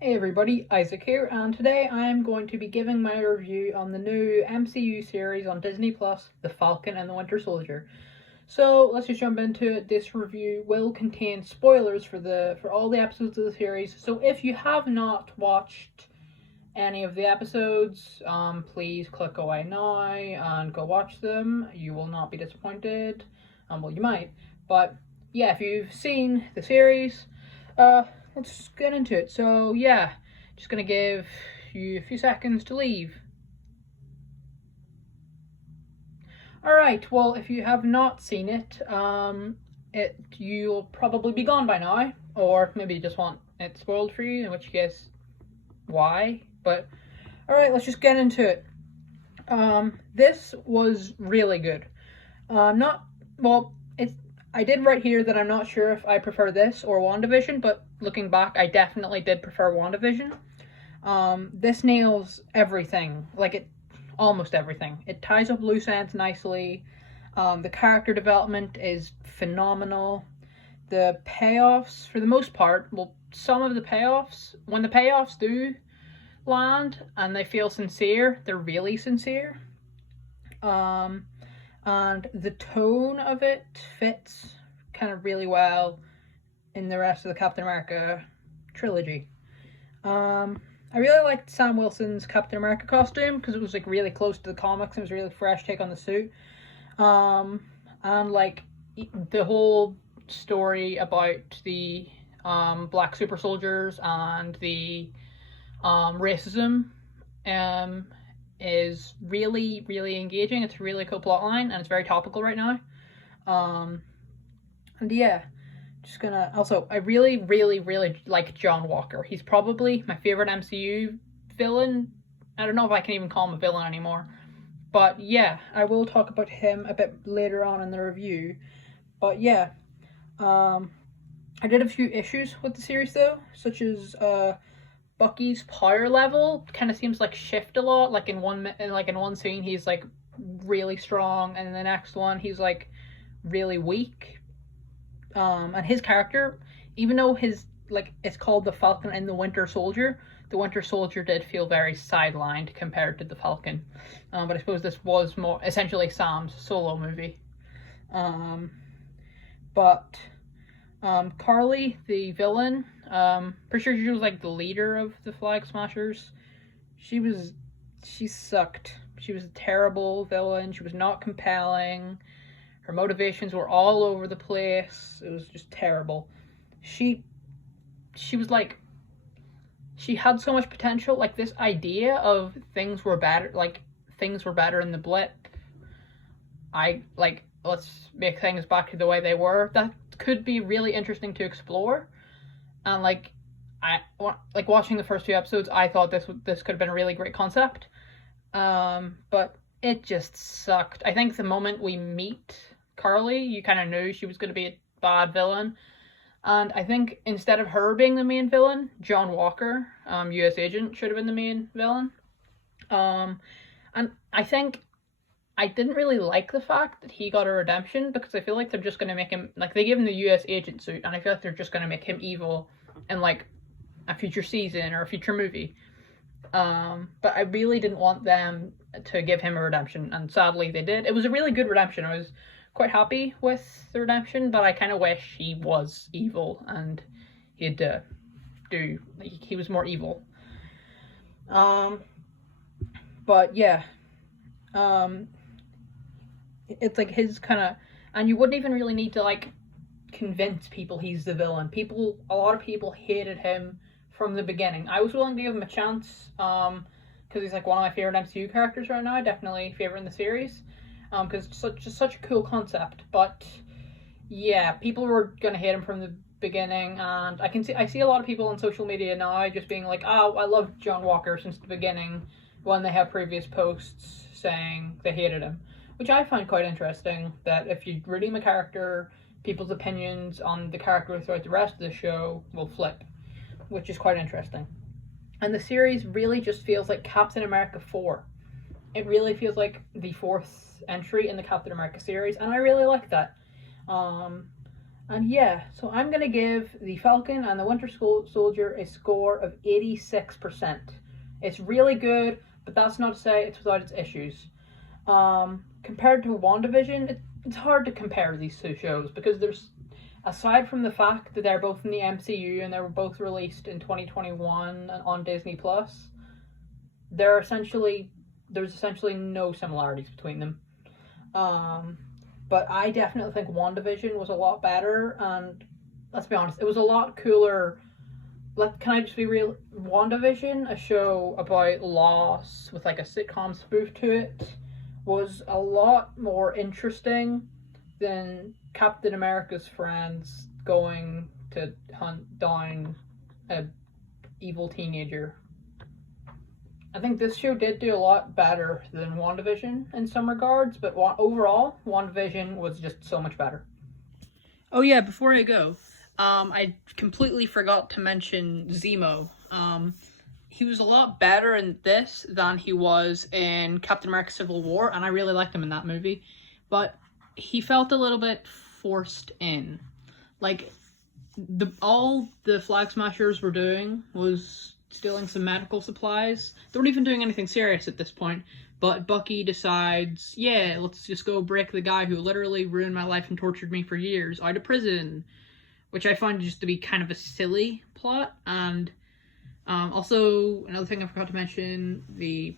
Hey everybody, Isaac here, and today I am going to be giving my review on the new MCU series on Disney Plus, The Falcon and the Winter Soldier. So let's just jump into it. This review will contain spoilers for all the episodes of the series. So if you have not watched any of the episodes, please click away now and go watch them. You will not be disappointed. Well, you might, but yeah, if you've seen the series, let's get into it. So yeah, just gonna give you a few seconds to leave. Alright, well, if you have not seen it, you'll probably be gone by now, or maybe you just want it spoiled for you, in which case, why? But alright, let's just get into it. This was really good. Not well. I did write here that I'm not sure if I prefer this or WandaVision, but looking back, I definitely did prefer WandaVision. This nails everything, almost everything. It ties up loose ends nicely. The character development is phenomenal. The payoffs, for the most part, well, some of the payoffs, when the payoffs do land and they feel sincere, they're really sincere. And the tone of it fits kind of really well in the rest of the Captain America trilogy. I really liked Sam Wilson's Captain America costume because it was really close to the comics. It was a really fresh take on the suit. And the whole story about the black super soldiers and the racism is really, really engaging. It's a really cool plot line, and it's very topical right now. And yeah, just gonna... Also, I really, really, really like John Walker. He's probably my favorite MCU villain. I don't know if I can even call him a villain anymore. But yeah, I will talk about him a bit later on in the review. But yeah, I did a few issues with the series though, such as Bucky's power level kind of seems shift a lot. In one scene he's really strong, and in the next one he's really weak. And his character, even though it's called the Falcon and the Winter Soldier did feel very sidelined compared to the Falcon. But I suppose this was more essentially Sam's solo movie. But Carly, the villain, pretty sure she was the leader of the Flag Smashers. She sucked. She was a terrible villain. She was not compelling. Her motivations were all over the place. It was just terrible. She was she had so much potential. This idea of things were better in the blip. Let's make things back to the way they were. That could be really interesting to explore. And watching the first two episodes, I thought this could have been a really great concept. But it just sucked. I think the moment we meet Carly, you kind of knew she was going to be a bad villain. And I think instead of her being the main villain, John Walker, U.S. agent, should have been the main villain. And I think I didn't really like the fact that he got a redemption, because I feel like they're just going to make him, they gave him the U.S. agent suit, and I feel like they're just going to make him evil in a future season or a future movie. But I really didn't want them to give him a redemption, and sadly they did. It was a really good redemption. I was quite happy with the redemption, but I kind of wish he was evil and he had to he was more evil. But yeah, it's his kind of, and you wouldn't even really need to convince people he's the villain. A lot of people hated him from the beginning. I was willing to give him a chance, because he's one of my favorite MCU characters right now. Definitely favorite in the series, because it's such a cool concept. But yeah, people were gonna hate him from the beginning, and I see a lot of people on social media now just being oh, I loved John Walker since the beginning, when they have previous posts saying they hated him, which I find quite interesting. That if you redeem a character, people's opinions on the character throughout the rest of the show will flip, which is quite interesting. And the series really just feels like Captain America 4. It really feels like the fourth entry in the Captain America series, and I really like that. And yeah, so I'm going to give The Falcon and the Winter Soldier a score of 86%. It's really good, but that's not to say it's without its issues. Compared to WandaVision, it's hard to compare these two shows because there's, aside from the fact that they're both in the MCU and they were both released in 2021 on Disney Plus, there's essentially no similarities between them. But I definitely think WandaVision was a lot better, and let's be honest, it was a lot cooler. Can I just be real? WandaVision, a show about loss with like a sitcom spoof to it, was a lot more interesting than Captain America's friends going to hunt down a evil teenager. I think this show did do a lot better than WandaVision in some regards, but overall, WandaVision was just so much better. Oh yeah, before I go, I completely forgot to mention Zemo. He was a lot better in this than he was in Captain America Civil War, and I really liked him in that movie, but he felt a little bit forced in. Like, all the Flag Smashers were doing was stealing some medical supplies. They weren't even doing anything serious at this point, but Bucky decides, yeah, let's just go break the guy who literally ruined my life and tortured me for years out of prison, which I find just to be kind of a silly plot. And also, another thing I forgot to mention, the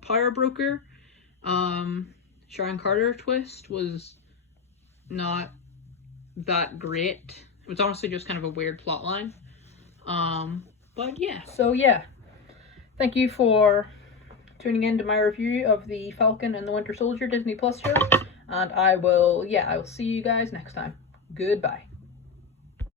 Power Broker, Sharon Carter twist was not that great. It was honestly just kind of a weird plot line. But yeah, so yeah, thank you for tuning in to my review of the Falcon and the Winter Soldier Disney Plus show, and I will see you guys next time. Goodbye.